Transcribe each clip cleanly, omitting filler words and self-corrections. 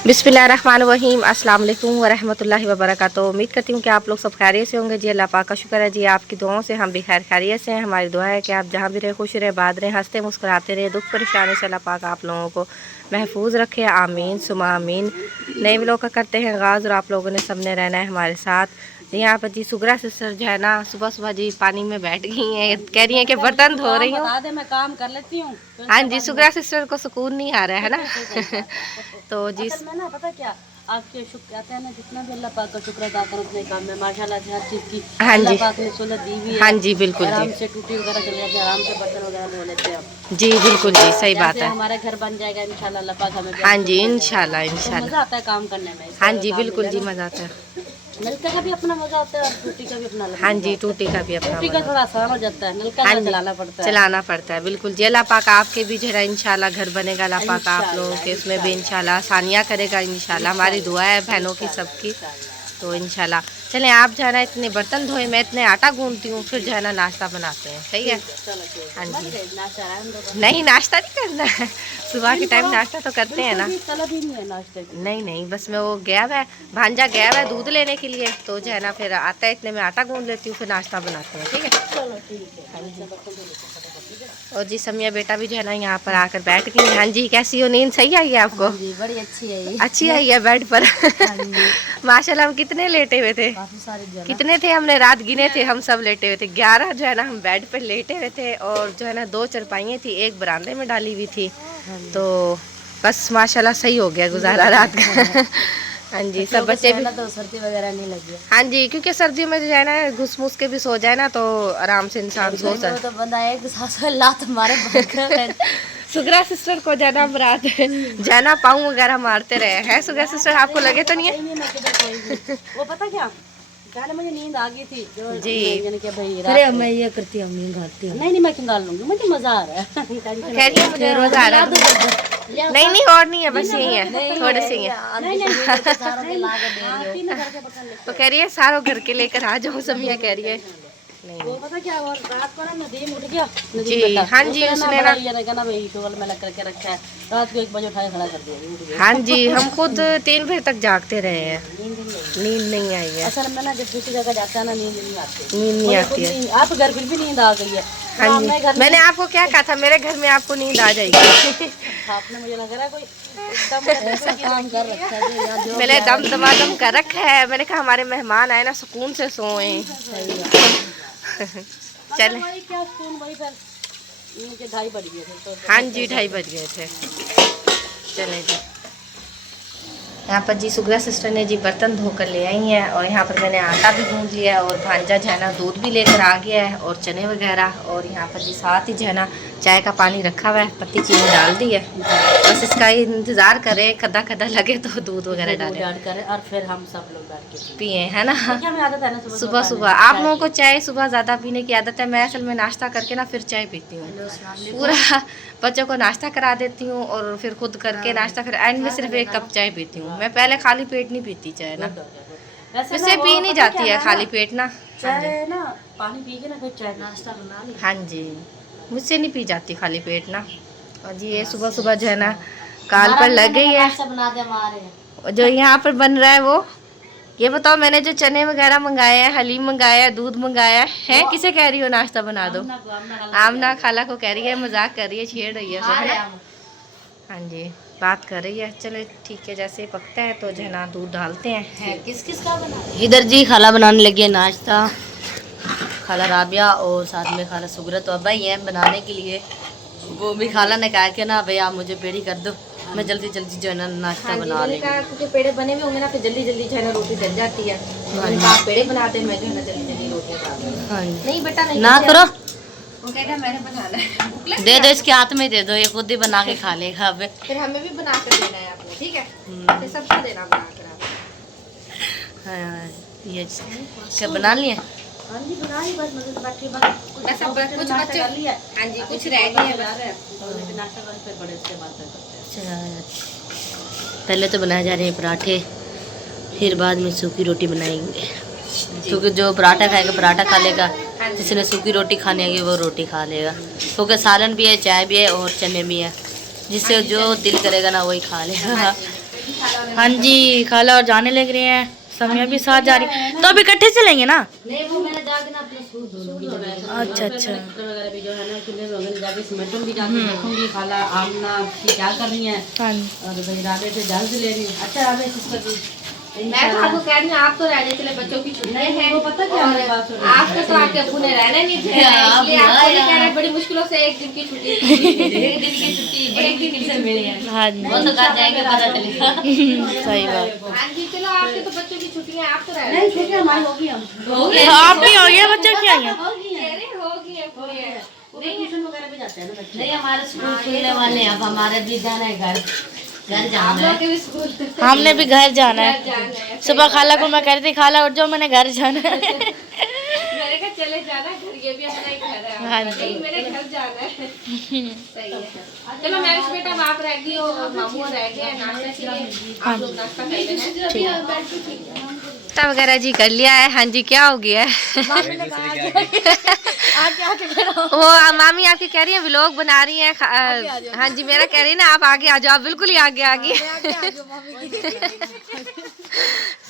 बिस्मिल्लाहिर्रहमानिर्रहीम, अस्सलाम वालेकुम वरहमतुल्लाहि वबरकातुहू। उम्मीद करती हूँ कि आप लोग सब खैरियत से होंगे। जी अल्लाह पाक का शुक्र है जी, आपकी दुआओं से हम भी खैरियत से हैं। हमारी दुआ है कि आप जहाँ भी रहे खुश रहे, बात रहे, हंसते मुस्कुराते रहे, दुख परेशानी से अल्लाह पाक आप लोगों को महफूज रखे। आमीन सुमा आमीन। नए व्लॉग का करते हैं आगाज़ और आप लोगों ने सबने रहना है हमारे साथ। यहाँ पर जी सुगरा सिस्टर जो है ना, सुबह सुबह जी पानी में बैठ गई हैं, कह रही हैं कि बर्तन धो रही हूँ। मैं काम कर लेती हूँ। हाँ जी, सुगरा सिस्टर को सुकून नहीं आ रहा है ना। तो जी मैं ना पता क्या, आपके शुक्र कहते हैं ना, जितना भी अल्लाह पाक का शुक्र अदा करो अपने काम में, माशाल्लाह से हर चीज़ की हाँ अल्लाह जी, पाक ने सहूलत दी हुई है। हाँ जी बिल्कुल आराम जी, से टूटी वगैरह चले जाते हैं, आराम से बर्तन वगैरह धो लेते हैं हम। जी बिल्कुल जी, सही बात जैसे है। हमारा घर बन जाएगा इंशाल्लाह, अल्लाह पाक हमें हाँ जी, तो इंशाल्लाह मज़ा आता है काम करने में। हाँ जी बिल्कुल जी, मज़ा आता है। नलका का भी अपना मज़ा आता है और टूटी का भी अपना अलग हाँ मज़ा जी, आता टूटी का भी है। अपना टूटी का मज़ा। थोड़ा आसान हो जाता है, नलका हाँ का जी, चलाना पड़ता है। चलाना पड़ता है बिल्कुल जी। अल्लाह पाक आपके भी जो है इंशाल्लाह घर बनेगा। अल्लाह पाक आप लोगों के उसमें भी इंशाल्लाह आसानियाँ करेगा इंशाल्लाह। हमारी दुआ है बहनों की सबकी, तो इंशाल्लाह। चलें, आप जो है ना इतने बर्तन धोए, मैं इतने आटा गूंथती हूँ, फिर जो है ना नाश्ता बनाते हैं। सही है? हाँ जी, नहीं नाश्ता नहीं करना है, सुबह के टाइम नाश्ता तो करते हैं ना। नहीं नहीं, बस मैं वो गया हुआ है, भांजा गया हुआ है दूध लेने के लिए, तो जो है ना फिर आता है, इतने में आटा गूंद लेती हूँ, फिर नाश्ता बनाते हैं। ठीक है? चलो ठीक है। हाँ जी। और जी समिया बेटा भी जो है ना यहाँ पर आकर बैठ गई। हाँ जी, कैसी हो, नींद सही आई है आपको? हाँ जी, बड़ी अच्छी है ये। अच्छी आई है बेड पर। हाँ जी। माशाल्लाह। हम कितने लेटे हुए थे, काफी सारे कितने थे, हमने रात गिने थे, हम सब लेटे हुए थे 11 जो है ना, हम बेड पर लेटे हुए थे। और जो है ना 2 चरपाइयाँ थी, एक बरामदे में डाली हुई थी, तो बस माशाल्लाह सही हो गया गुजारा रात का। हाँ जी, सब बच्चे भी तो सर्दी वगैरह नहीं लगी। हाँ जी, क्योंकि सर्दियों में जो है ना घुस मुस के भी सो जाए ना, तो आराम से इंसान सो सकता है। तो बंदा एक साथ लात मारे सुगरा सिस्टर को जाना रात जाना पाऊँ वगैरह मारते रहे हैं। सुगरा सिस्टर आपको लगे तो नहीं है? वो पता क्या, पहले मुझे नींद आ गई थी जो जी। कि भाई अरे मैं ये करती हूँ, नींद आती है। नहीं मैं क्यों लूंगी, मुझे मजा आ रहा है। खैरिए, मुझे मजा आ रहा है। नहीं नहीं, और नहीं है, बस यही है, थोड़े से ही है। तो कह रही है सारों घर के लेकर आ जाओ, समिया कह रही है। नहीं वो पता क्या, वो रात को ना नदीम उठ गया जी, हाँ जी, उसने ना ना भाई टोल में लग करके रखा है, रात को 1 बजे उठाया खड़ा कर दिया, उठ गया। हाँ जी, हम खुद 3 बजे तक जागते रहे हैं, नींद नहीं आई है। असल में ना जब दूसरी जगह जाता है ना, नींद नहीं आती, नींद नहीं आती है। आप घर फिर भी नींद आ गई है। हाँ जी, मैंने आपको क्या कहा था, मेरे घर में आपको नींद आ जाएगी। आपने मुझे लग रहा है कोई एकदम ऐसा काम कर रखा है, मैंने दम दमादम कर रखा है। मैंने कहा हमारे मेहमान आए ना, सुकून से सोएं। चल, क्या सुकून, वही पर 2:30 बज गए थे। हाँ जी, 2:30 बज गए थे। चलें जी, यहाँ पर जी सुगरा सिस्टर ने जी बर्तन धो कर ले आई हैं, और यहाँ पर मैंने आटा भी गूंद लिया है, और भांजा जो है ना दूध भी लेकर आ गया है, और चने वगैरह। और यहाँ पर जी साथ ही जो है ना चाय का पानी रखा हुआ है, पत्ती चीनी डाल दी है, बस इसका ही इंतज़ार करें, खदा खदा लगे तो दूध वगैरह डालें और फिर हम सब लोग बैठ के पिए, है ना। आदत है ना सुबह सुबह आप लोगों को चाय सुबह ज़्यादा पीने की आदत है। मैं असल में नाश्ता करके ना फिर चाय पीती हूँ, पूरा बच्चों को नाश्ता करा देती हूँ, और फिर खुद करके नाश्ता, फिर एंड में सिर्फ 1 कप चाय पीती हूँ। मैं पहले खाली पेट नहीं पीती चाय ना, इससे पी नहीं जाती है खाली पेट ना। चाय ना पानी पी के ना फिर चाय नाश्ता बना ली। हाँ जी, मुझसे नहीं पी जाती खाली पेट ना। और जी ये सुबह सुबह जो है ना काल पर लग गई है। बना दे हमारे जो यहाँ पर बन रहा है वो, ये बताओ, मैंने जो चने वगैरह मंगाए हैं, हलीम मंगाया है, दूध मंगाया है, किसे कह रही हो नाश्ता बना दो? आमना खाला को कह रही है, मजाक कर रही है, छेड़ रही है सब। हाँ जी, बात कर रही है। चलो ठीक है, जैसे पकता है तो जो है ना दूध डालते हैं। किस किस का बना? इधर जी खाला बनाने लगी है नाश्ता, खाला राबिया और साथ में खाला सुगरत तो अब्बा ही हैं बनाने के लिए। वो भी खाला ने कहा कि ना भैया आप मुझे पेड़ी कर दो, मैं जल्दी जल्दी जो है ना नाश्ता बना लेंगे। क्योंकि पेड़े बने हुए होंगे ना, फिर जल्दी जल्दी जो है ना रोटी जल जाती है। आप पेड़े बनाते हैं, मैं जो है ना जल्दी जल्दी रोटी बना। हाँ नहीं बेटा नहीं, ना करो, वो कहता मैंने बनाना है। दे दो इसके हाथ में दे दो, ये खुद ही बना के खा लेगा। अब फिर हमें भी बना कर देना है आपने, ठीक है? फिर सबको देना बना कर आप। हाँ ये क्या बना लिए? हाँ जी, बना ही बस, मतलब बाकी बस अब कुछ बच्चे, हाँ जी कुछ रह गए हैं बस। नाश्ता कर फिर बड़े उसके बाद पहले तो बनाए जा रहे हैं पराठे, फिर बाद में सूखी रोटी बनाएंगे, क्योंकि जो पराठा खाएगा पराठा खा लेगा, जिसने सूखी रोटी खानी है वो रोटी खा लेगा, क्योंकि सालन भी है, चाय भी है और चने भी है, जिससे जो दिल करेगा ना वही खा लेगा। हाँ जी, खाला और जाने लग रहे हैं, समिया भी साथ जा रही है। तो अभी इकट्ठे चलेंगे ना? नहीं, वो मैंने जाके ना अपना सूट धो रहा है। अच्छा अच्छा। वगैरह भी जो है ना चूल्हे वगैरह जाके सिमटन भी जाके देखूंगी खाला आमना की क्या कर रही है हाँ और भाई राबे से जल्द ले रही हूँ। अच्छा राबे मैं तो आपको कह रही हूँ आप तो रहने चले बच्चों की छुट्टियां हैं, वो पता क्या है आपको तो आपके अब्बू ने रहने नहीं थे, इसलिए आपको भी कह रहे हैं बड़ी मुश्किलों से एक दिन की छुट्टी एक दिन की छुट्टी एक दिन से मिली है। हाँ जी, वो तो कहाँ जाएंगे पता चलेगा। सही बात। हाँ जी, चलो आपके तो बच्चों की छुट्टियां आप तो रह नहीं छुट्टियां हमारी होगी हम आप भी हो गया, बच्चे क्या है? ट्यूशन वगैरह भी जाते हैं ना बच्चे। नहीं, हमारे स्कूल खुलने वाले हैं, अब हमारे भी जाना है घर जाना है। भी स्कूल हमने भी घर जाना है। सुबह खाला को मैं कह रही थी खाला उठ जाओ, मैंने घर जाना है। मैंने कहा चले जाना घर, ये भी अपना ही घर है। हाँ नहीं, मेरे घर जाना है। सही है। चलो मैं बेटा आप रह गई हो और मामू रह गए नाश्ता के लिए, आप लोग नाश्ता कर लेना। नाश्ता वगैरह जी कर लिया है। हाँ जी, क्या हो गया है? वो मामी आपकी कह रही है व्लॉग बना रही है। हाँ जी, मेरा कह रही है ना आप आगे आ जाओ, आप बिल्कुल ही आगे आगे।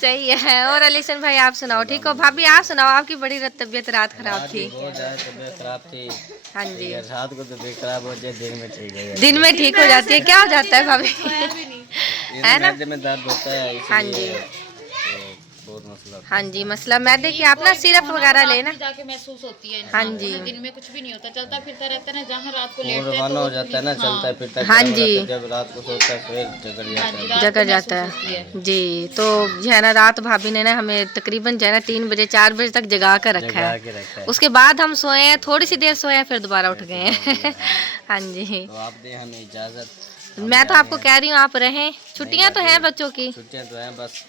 सही है। और अलीसन भाई आप सुनाओ, ठीक हो? भाभी आप सुनाओ, आपकी बड़ी तबीयत रात खराब थी। तबीयत खराब थी। हाँ जी, रात को तबीयत खराब हो जाए, दिन में ठीक है। दिन में ठीक हो जाती है। क्या हो जाता है भाभी? है ना, मैदे में दर्द होता है। हाँ जी, बहुत मसला। हाँ जी, मसला मैदे की आप ना सिरप वगैरह लेना। जाके महसूस होती है। हाँ जी, दिन में कुछ भी नहीं होता, चलता फिरता रहता है ना, जहाँ रात को और लेटते हैं रवाना हो जाता है ना, चलता फिरता। हाँ जी, जब रात को सोता है फिर जगड़ जाता है। जगह जाता है जी। तो जो है ना रात भाभी ने ना हमें तकरीबन जो है ना 3 बजे 4 बजे तक जगा कर रखा है। उसके बाद हम सोए हैं, थोड़ी सी देर सोए हैं, फिर दोबारा उठ गए हैं। हाँ जी, तो आप दें हमें इजाजत। मैं तो आपको कह रही हूँ आप रहें, छुट्टियाँ तो हैं बच्चों की। छुट्टियाँ तो हैं, बस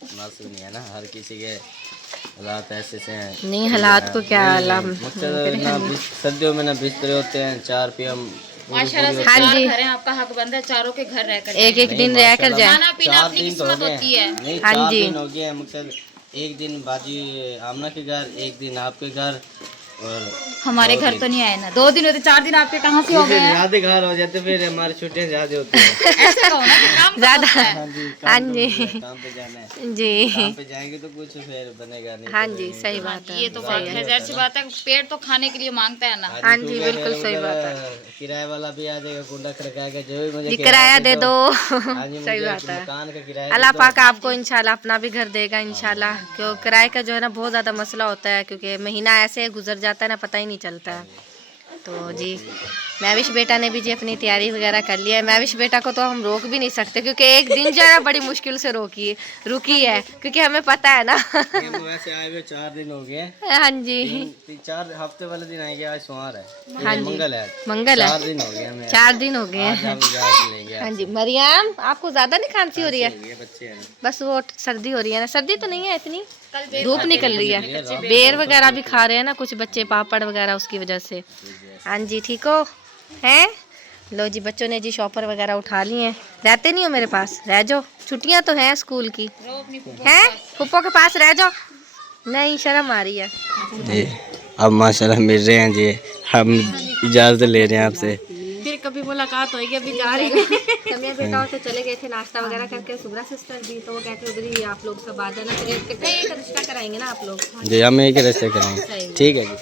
नासिब नहीं है ना, हर किसी के हालात ऐसे से हैं। नहीं, हालात को क्या सर्दियों में ना बिस्तरे होते हैं 4 PM। माशाल्लाह से हाँ जी, घर है, आपका हक बनता है चारों के घर रहकर एक एक दिन रह कर जाए। खाना पीना अपनी किस्मत होती है। नहीं, हाँ 4 जी, दिन हो गए मकसद, एक दिन बाजी आमना के घर, एक दिन आपके घर, और हमारे घर तो नहीं आए ना, 2 दिन होते, 4 दिन आपके कहाँ से हो गए हैं? ज्यादा घर हो जाते, फिर हमारी छुट्टियाँ ज्यादा होती हैं। ऐसे कहो ना कि काम ज्यादा। हाँ जी, हाँ जी, काम पे जाना है। जी, काम पे जाएंगे तो कुछ फिर बनेगा नहीं। हाँ जी, सही बात है। ये तो बात है, जैसी बात है, पेट तो खाने के लिए मांगता है ना। हाँ जी, बिल्कुल सही बात है। किराए वाला भी आ जाएगा, कुंडा खड़काएगा, जो भी मुझे जी, किराया दे दो। हाँ जी, सही मुझे बात है। मकान का किराया अल्लाह पाक आपको इंशाल्लाह अपना भी घर देगा इंशाल्लाह। क्यों किराए का जो है ना बहुत ज़्यादा मसला होता है, क्योंकि महीना ऐसे गुजर जाता है ना, पता ही नहीं चलता है। तो जी, महविश बेटा ने भी जी अपनी तैयारी वगैरह कर लिया है। महविश बेटा को तो हम रोक भी नहीं सकते, क्योंकि एक दिन जो है ना बड़ी मुश्किल से रुकी है, क्योंकि हमें पता है ना। वैसे आए हुए 4 दिन हो गए। हाँ जी, 4 हफ्ते वाले दिन आएंगे, आज सोमवार है। हाँ जी, मंगल है, मंगल है। 4 दिन हो गए हमें। 4 दिन हो गए आज हैं। हम इजाजत लेंगे। हाँ जी, मरियम आपको ज़्यादा नहीं खांसी हो रही है? ये बच्चे हैं ना। बस वो सर्दी हो रही है ना, सर्दी तो नहीं है इतनी, धूप निकल रही है। बेर वगैरह भी खा रहे हैं ना कुछ बच्चे, पापड़ वगैरह, उसकी वजह से। हाँ जी, ठीक हो हैं? लो जी, बच्चों ने जी शॉपर वगैरह उठा लिए हैं। रहते नहीं हो मेरे पास, रह जाओ, छुट्टियां तो हैं स्कूल की। हैं फुप्पो के पास रह जाओ, नहीं शर्म आ रही है जी। अब माशाल्लाह मिल रहे हैं जी, हम इजाज़त ले रहे हैं आपसे। फिर कभी मुलाकात होगी, अभी जा रही है। समय बेटा से चले गए थे नाश्ता वगैरह करके, सुबरा सिस्टर भी, तो वो कहते उधर ही आप लोग सब आ जाना, फिर एक रिश्ता कराएंगे ना आप लोग। जी, हम एक ही रास्ते करेंगे, ठीक है जी।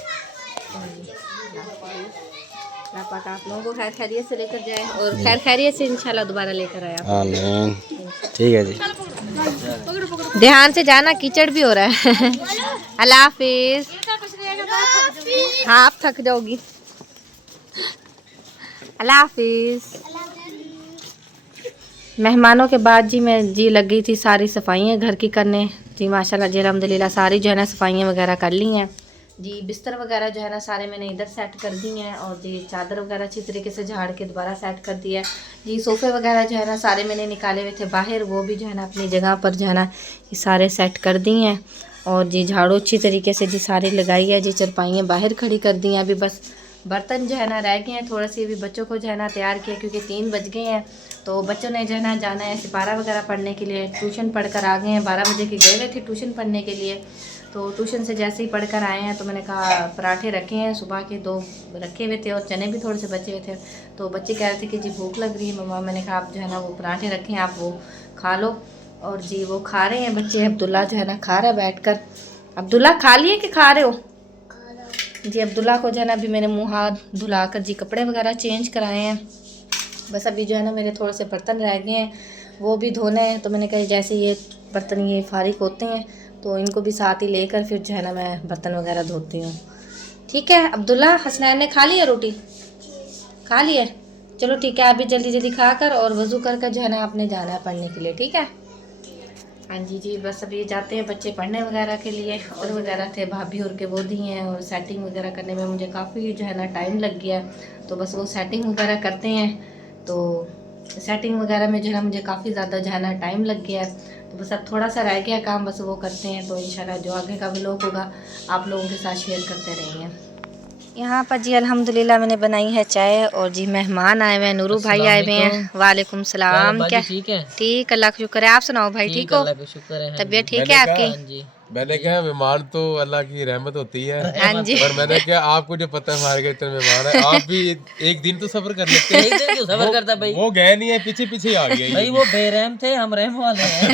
आप लोगों को खैर खैरियत से लेकर जाए और खैर खैरियत से इंशाल्लाह दोबारा लेकर आए आप। आमीन, ठीक है जी। ध्यान से जाना, कीचड़ भी हो रहा है। अल्लाह हाफिज। हाँ, आप थक जाओगी। अल्लाह हाफिज। मेहमानों के बाद जी मैं जी लग गई थी सारी सफाइयाँ घर की करने जी। माशाल्लाह जी अल्हम्दुलिल्लाह सारी जो है ना सफाइयाँ वगैरह कर ली हैं जी। बिस्तर वगैरह जो है ना सारे मैंने इधर सेट कर दी हैं, और जी चादर वगैरह अच्छी तरीके से झाड़ के दोबारा सेट कर दिया है जी। सोफ़े वगैरह जो है ना सारे मैंने निकाले हुए थे बाहर, वो भी जो है ना अपनी जगह पर जो है ना ये सारे सेट कर दी हैं, और जी झाड़ू अच्छी तरीके से जी सारी लगाई है जी। चरपाइयाँ बाहर खड़ी कर दी हैं, अभी बस बर्तन जो है ना रह गए हैं थोड़े से। अभी बच्चों को जो है ना तैयार किया, क्योंकि 3 बज गए हैं, तो बच्चों ने जो है ना जाना है सिपारा वगैरह पढ़ने के लिए। ट्यूशन पढ़कर आ गए हैं, 12 बजे के गए हुए थे ट्यूशन पढ़ने के लिए। तो ट्यूशन से जैसे ही पढ़कर आए हैं तो मैंने कहा पराठे रखे हैं, सुबह के 2 रखे हुए थे, और चने भी थोड़े से बचे हुए थे। तो बच्चे कह रहे थे कि जी भूख लग रही है मम्मा। मैंने कहा आप जो है ना वो पराठे रखें, आप वो खा लो। और जी वो खा रहे हैं बच्चे, अब्दुल्ला जो है ना खा रहा है बैठकर। अब्दुल्ला खा लिए कि खा रहे हो? जी अब्दुल्ला को जो है ना अभी मैंने मुँह हाथ धुलाकर जी कपड़े वगैरह चेंज कराए हैं। बस अभी जो है ना मेरे थोड़े से बर्तन रह गए हैं, वो भी धोने हैं। तो मैंने कहा जैसे ये बर्तन ये फारिग होते हैं तो इनको भी साथ ही लेकर फिर जो है ना मैं बर्तन वगैरह धोती हूँ। ठीक है अब्दुल्ला, हसनैन ने खा लिया रोटी? खा लिया? चलो ठीक है, अभी जल्दी जल्दी खा कर और वज़ू कर कर जो है ना आपने जाना है पढ़ने के लिए। ठीक है हाँ जी जी बस अभी जाते हैं बच्चे पढ़ने वगैरह के लिए। और वगैरह थे भाभी और के वो दी हैं, और सेटिंग वगैरह करने में मुझे काफ़ी जो है ना टाइम लग गया। तो बस वो सेटिंग वगैरह करते हैं, तो सेटिंग वगैरह में जो है ना मुझे काफ़ी ज़्यादा जो है ना टाइम लग गया। तो बस अब थोड़ा सा रह गया काम, बस वो करते हैं। तो इंशाल्लाह जो आगे का व्लॉग होगा आप लोगों के साथ शेयर करते रहेंगे। यहाँ पर जी अल्हम्दुलिल्लाह मैंने बनाई है चाय, और जी मेहमान आए हुए हैं, नूरू भाई आए हुए हैं। वालेकुम सलाम। क्या ठीक है? ठीक, अल्लाह का शुक्र है। आप सुनाओ भाई, ठीक हो? अल्लाह का शुक्र है। तबीयत ठीक है आपकी? जी मैंने क्या मेहमान तो अल्लाह की रहमत होती है। हाँ जी। पर मैंने क्या आपको जो पता है हमारे घर इतने मेहमान है, आप भी एक दिन तो सब्र कर लेते हैं। एक दिन क्यों सबर करता भाई? वो गए नहीं है, पीछे पीछे आ गए भाई वो बेरहम थे, हम रहम वाले हैं।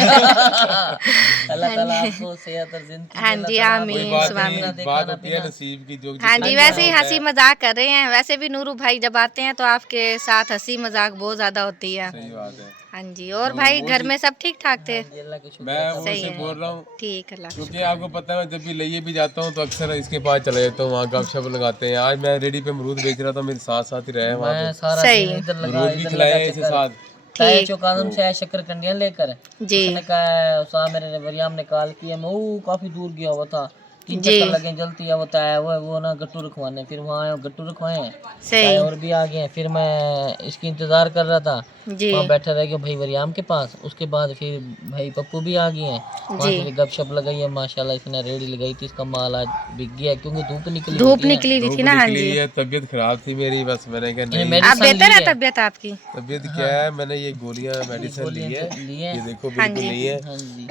अल्लाह ताला आपको सेहत और जिंदगी। हाँ जी आमीन। कोई बात सुभान नहीं, अल्लाह। बात होती है नसीब की। जो हाँ जी वैसे ही हंसी मजाक कर रहे हैं। वैसे भी नूरू भाई जब आते हैं तो आपके साथ हंसी मजाक बहुत ज्यादा होती है। सही बात है। हाँ जी और भाई घर में सब ठीक ठाक थे? मैं उनसे बोल रहा हूँ ठीक है अल्लाह। क्योंकि आपको पता है जब भी लिए भी जाता हूँ तो अक्सर इसके पास चले जाता हूँ, वहाँ गपशप लगाते हैं। आज मैं रेडी पे अमरूद बेच रहा था, मेरे साथ साथ ही रहे वहाँ पे। सही अमरूद भी खिलाए इसे साथ। ठीक चौकाजम से आए शक्करकंडियां लेकर। जी उसने कहा साहब मेरे वरियाम ने कॉल किया, मैं काफी दूर गया हुआ था, 3 चक्कर लगे, जल्दी है बताया वो ना गट्टू रखवाने। फिर वहाँ आए गट्टू रखवाए हैं, सही और भी आ गए। फिर मैं इसकी इंतजार कर रहा था, जी वहाँ बैठा रह गया भाई वरियाम के पास। उसके बाद फिर भाई पप्पू भी आ गए हैं, वहाँ से भी गपशप लगाई है। माशाल्लाह इसने रेडी लगाई थी, इसका माल आज बिक गया क्योंकि धूप निकली हुई थी ना। हाँ जी ये तबीयत खराब थी मेरी, बस मैंने कहा नहीं। आप बेहतर है तबीयत आपकी? तबीयत क्या है, मैंने ये गोलियां मेडिसिन ली है, ये देखो बिल्कुल नहीं है।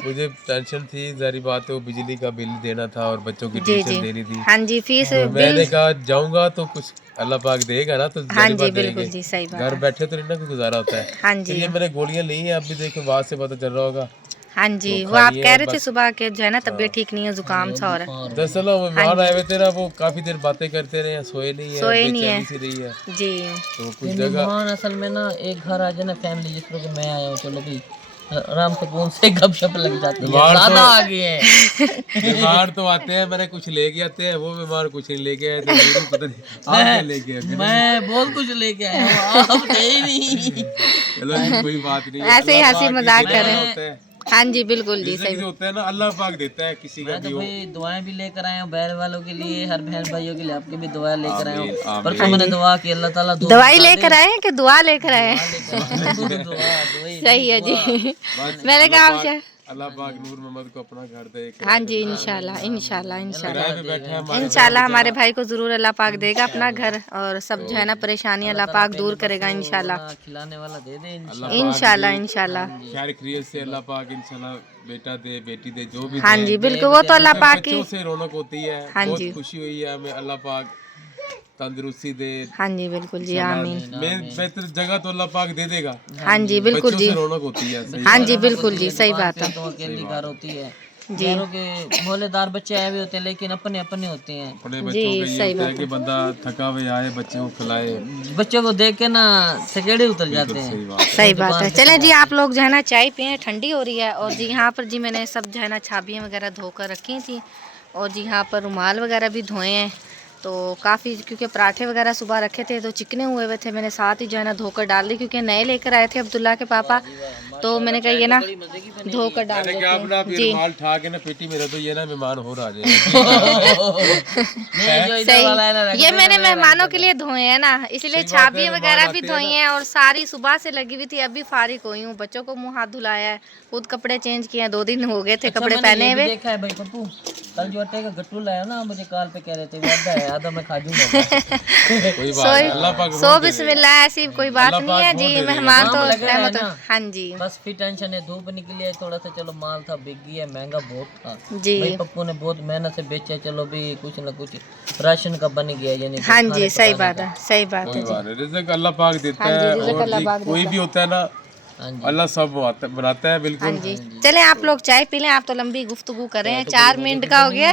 मुझे टेंशन थी, जारी बात है, वो बिजली का बिल देना था और बच्चों की ट्यूशन देनी थी। हाँ जी फीस तो मैंने कहा जाऊंगा तो कुछ अल्लाह पाक देगा ना, तो हाँ जी बिल्कुल जी सही बात। घर बैठे तो नहीं ना कोई गुजारा होता है। हाँ तो जी ये मैंने गोलियां ली हैं, अभी देखो बात से पता चल रहा होगा। हाँ जी वो आप कह रहे थे सुबह के जो है ना तबीयत ठीक नहीं है, जुकाम सा हो रहा है। दरअसल वो मेहमान आए हुए थे ना, वो काफी देर बातें करते रहे, सोए नहीं है, बेचैनी सी रही है। जी तो कुछ जगह असल में ना एक घर आ जाए ना फैमिली, जिस तरह मैं आया हूँ, चलो भी आराम सुकून से गपशप लग जाती है। ज्यादा आ गए हैं बीमार तो आते हैं, मैंने कुछ लेके आते हैं, वो बीमार कुछ नहीं लेके आए। तो मेरे को पता नहीं आप क्या लेके आए। मैं बहुत कुछ लेके आया हूँ, आप थे ही नहीं। चलो जी, कोई बात नहीं। ऐसे ही हंसी मजाक कर रहे हैं। हाँ जी बिल्कुल जी सही। जो होता है ना अल्लाह पाक देता है किसी का भी हो। भाई दुआएं भी लेकर आए हूँ बहन वालों के लिए, हर बहन भाइयों के लिए, आपकी भी दुआ लेकर आए हूँ। पर मैंने दुआ की अल्लाह ताला दवाई लेकर आए कि दुआ लेकर आए? सही है जी। मैंने कहा आप क्या अल्लाह पाक नूर मोहम्मद को अपना घर दे। हाँ जी इंशाल्लाह इंशाल्लाह इंशाल्लाह किराए पे बैठे हैं हमारे। इंशाल्लाह हमारे भाई को जरूर अल्लाह पाक देगा अपना घर, और सब जो है ना परेशानी अल्लाह पाक दूर करेगा इंशाल्लाह। खिलाने वाला दे दे इंशाल्लाह इंशाल्लाह। खैर खैरियत से अल्लाह पाक इंशाल्लाह बेटा दे बेटी दे जो भी हाँ जी बिल्कुल, वो तो अल्लाह पाक की। बच्चों से रौनक होती है, बहुत खुशी हुई है हमें। अल्लाह पाक तंदुरुस्ती दे। हाँ जी बिल्कुल जी आमीन। बेहतर जगह तो अल्लाह पाक दे देगा। हाँ जी बिल्कुल जी, रौनक होती है। हाँ जी बिल्कुल जी सही बात है तो अकेली घर होती है जी। घरों के मोहल्लेदार बच्चे आए हुए होते हैं, लेकिन अपने अपने होते हैं। अपने बच्चों का ये होता है कि बंदा थका हुआ आए, बच्चों को खिलाए, बच्चों को देख के ना सकेड़े उतर जाते हैं। सही बात है। चले जी आप लोग जो है ना चाय पिए, ठंडी हो रही है। और जी यहाँ पर जी मैंने सब जो है ना छाबियाँ वगैरह धोकर रखी थी, और जी यहाँ पर रुमाल वगैरह भी धोए हैं। तो काफ़ी क्योंकि पराठे वगैरह सुबह रखे थे तो चिकने हुए हुए थे, मैंने साथ ही जो है ना धोकर डाल दी, क्योंकि नए लेकर आए थे अब्दुल्ला के पापा। तो मैंने कहा ये ना धोकर डाल देते हैं जी। ठा के ना पेटी में तो ये ना मेहमान हो रहा है। सही, ये मैंने मेहमानों के लिए धोए हैं ना, इसलिए छाबियाँ वगैरह भी धोई हैं। और सारी सुबह से लगी हुई थी, अभी फारिग हुई हूँ। बच्चों को मुँह हाथ धुलाया है, खुद कपड़े चेंज किए हैं, 2 दिन हो गए थे कपड़े पहने हुए। देखा है भाई पप्पू, कल जो आटे का गट्टू लाया ना, मुझे कॉल पे कह रहे थे वो आधा है, आधा मैं खा जाऊंगा। सो बिस्मिल्लाह, ऐसी कोई बात नहीं है जी, मेहमान तो रहमत। हाँ जी बस फिर टेंशन है, धूप निकली है थोड़ा सा, चलो माल था बिक गया, महंगा बहुत था जी। भाई पप्पू ने बहुत मेहनत से बेचा, चलो भी कुछ ना कुछ राशन का बन गया। यानी हाँ जी सही बात है, सही बात है जी। रिज़्क़ अल्लाह पाक देता है, और कोई भी होता है ना हाँ जी अल्लाह सब बनाता है हाँ बिल्कुल। जी, चले आप लोग चाय पी लें, आप तो लंबी गुफ्तगू कर रहे हैं, 4 मिनट का हो गया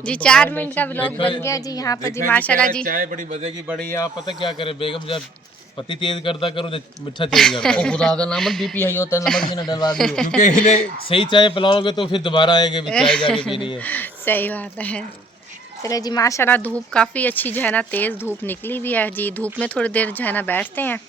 जी, 4 मिनट का व्लॉग बन गया जी यहाँ पर जी, देखा माशाल्लाह कह जी। रहा है, चाय बड़ी मजे की बनी है। आप पता क्या करें बेगम, जब पति तेज करता करो तो मिठा तेज करता है। खुदा का नाम बीपी हाई होता है, नमक भी ना डलवा दियो। क्योंकि इन्हें सही चाय पिलाओगे तो फिर दोबारा आएंगे भी चाय जाके पीनी है। सही बात है। चले जी, माशाल्लाह धूप काफ़ी अच्छी जो है ना, तेज़ धूप निकली हुई है जी। धूप में थोड़ी देर जो है ना बैठते हैं।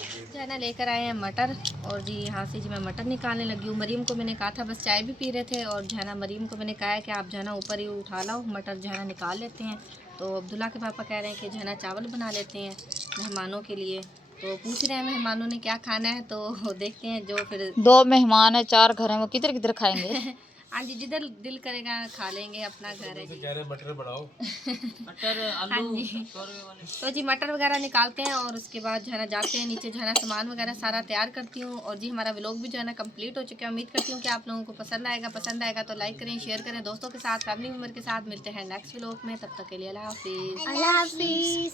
जो है ना लेकर आए हैं मटर, और जी यहाँ से जी मैं मटर निकालने लगी हूँ। मरीम को मैंने कहा था, बस चाय भी पी रहे थे, और जो है ना मरीम को मैंने कहा है कि आप जो है ना ऊपर ही उठा लाओ, मटर जो है ना निकाल लेते हैं। तो अब्दुल्ला के पापा कह रहे हैं कि जो है ना चावल बना लेते हैं मेहमानों के लिए। तो पूछ रहे हैं मेहमानों ने क्या खाना है, तो देखते हैं जो फिर 2 मेहमान है, 4 घर है, वो किधर किधर खाएंगे? हाँ जी, जिधर दिल करेगा खा लेंगे, अपना घर है जी। कह रहे मटर बनाओ। मटर हाँ आलू जी, तो जी मटर वगैरह निकालते हैं, और उसके बाद जो है ना जाते हैं नीचे, जो है ना सामान वगैरह सारा तैयार करती हूँ। और जी हमारा व्लॉग भी जो है ना कंप्लीट हो चुका है। उम्मीद करती हूँ कि आप लोगों को पसंद आएगा तो लाइक करें, शेयर करें दोस्तों के साथ, फैमिली मेम्बर के साथ। मिलते हैं नेक्स्ट व्लॉग में, तब तक के लिए अल्लाह हाफिज़।